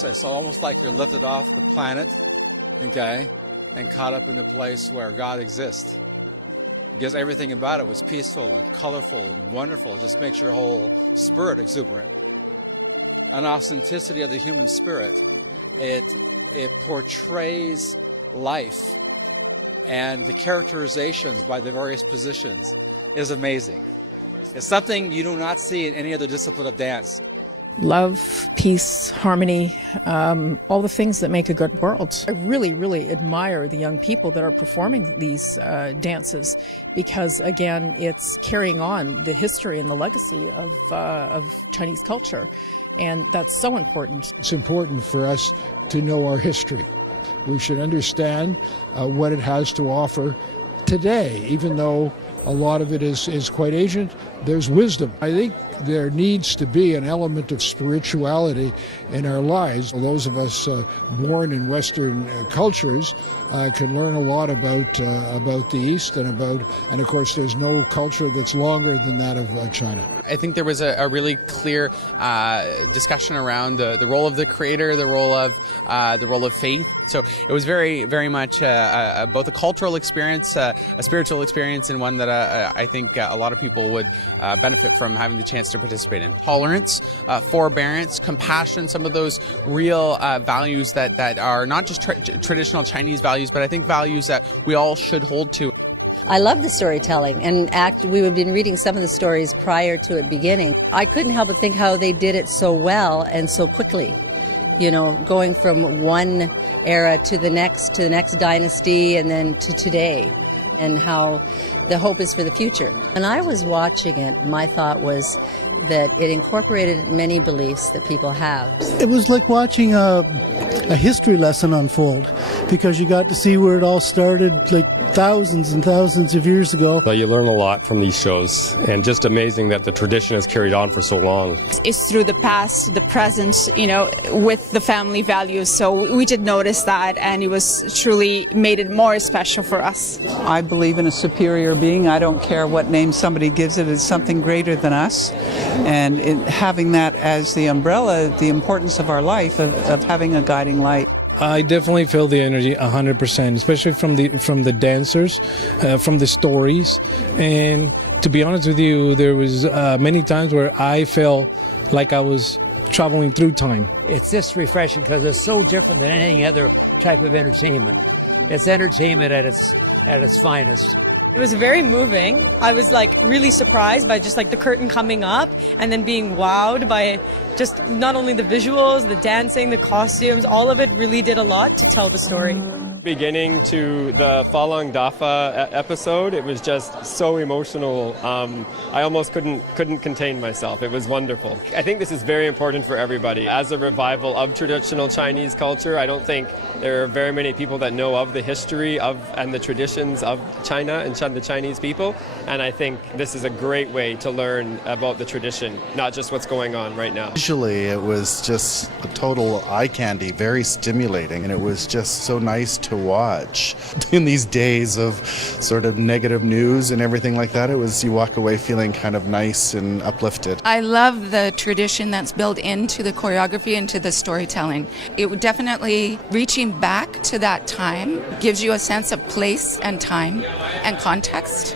place. It's almost like you're lifted off the planet, okay, and caught up in a place where God exists. Because everything about it was peaceful and colorful and wonderful. It just makes your whole spirit exuberant. An authenticity of the human spirit. It portrays life, and the characterizations by the various positions is amazing. It's something you do not see in any other discipline of dance. Love, peace, harmony, all the things that make a good world. I really, really admire the young people that are performing these dances because, again, it's carrying on the history and the legacy of Chinese culture, and that's so important. It's important for us to know our history. We should understand what it has to offer today, even though a lot of it is quite ancient. There's wisdom. I think there needs to be an element of spirituality in our lives. Those of us born in Western cultures can learn a lot about the East and of course there's no culture that's longer than that of China. I think there was a really clear discussion around the role of the creator, the role of faith. So it was very, very much both a cultural experience, a spiritual experience, and one that I think a lot of people would benefit from having the chance to participate in. Tolerance, forbearance, compassion, some of those real values that are not just traditional Chinese values, but I think values that we all should hold to. I love the storytelling, and we have been reading some of the stories prior to it beginning. I couldn't help but think how they did it so well and so quickly. You know, going from one era to the next dynasty and then to today, and how the hope is for the future. When I was watching it, my thought was that it incorporated many beliefs that people have. It was like watching a history lesson unfold, because you got to see where it all started like thousands and thousands of years ago. You learn a lot from these shows, and just amazing that the tradition has carried on for so long. It's through the past, the present, with the family values. So we did notice that, and it was truly made it more special for us. I believe in a superior being. I don't care what name somebody gives it. It's something greater than us. And having that as the umbrella, the importance of our life, of having a guiding light. I definitely feel the energy 100%, especially from the dancers, from the stories. And to be honest with you, there was many times where I felt like I was traveling through time. It's just refreshing because it's so different than any other type of entertainment. It's entertainment at its finest. It was very moving. I was really surprised by just the curtain coming up and then being wowed by just not only the visuals, the dancing, the costumes, all of it really did a lot to tell the story. Beginning to the Falun Dafa episode, it was just so emotional. I almost couldn't contain myself. It was wonderful. I think this is very important for everybody. As a revival of traditional Chinese culture, I don't think there are very many people that know of the history and the traditions of China and the Chinese people, and I think this is a great way to learn about the tradition, not just what's going on right now. Visually, it was just a total eye candy, very stimulating, and it was just so nice to watch. In these days of sort of negative news and everything like that, you walk away feeling kind of nice and uplifted. I love the tradition that's built into the choreography and to the storytelling. It would definitely, reaching back to that time, gives you a sense of place and time and context.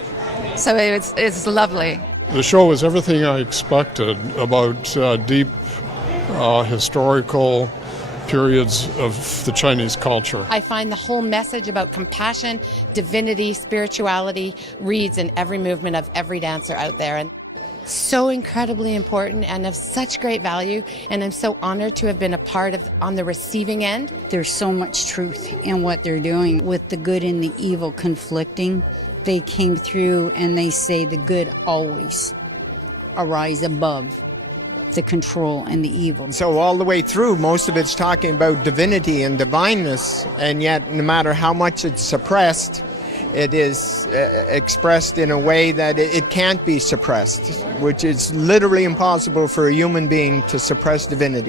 So it's lovely. The show was everything I expected about deep historical periods of the Chinese culture. I find the whole message about compassion, divinity, spirituality reads in every movement of every dancer out there. And so incredibly important and of such great value, and I'm so honored to have been a part of on the receiving end. There's so much truth in what they're doing. With the good and the evil conflicting, they came through and they say the good always arise above the control and the evil. So all the way through, most of it's talking about divinity and divineness, and yet no matter how much it's suppressed, it is expressed in a way that it can't be suppressed, which is literally impossible for a human being to suppress divinity.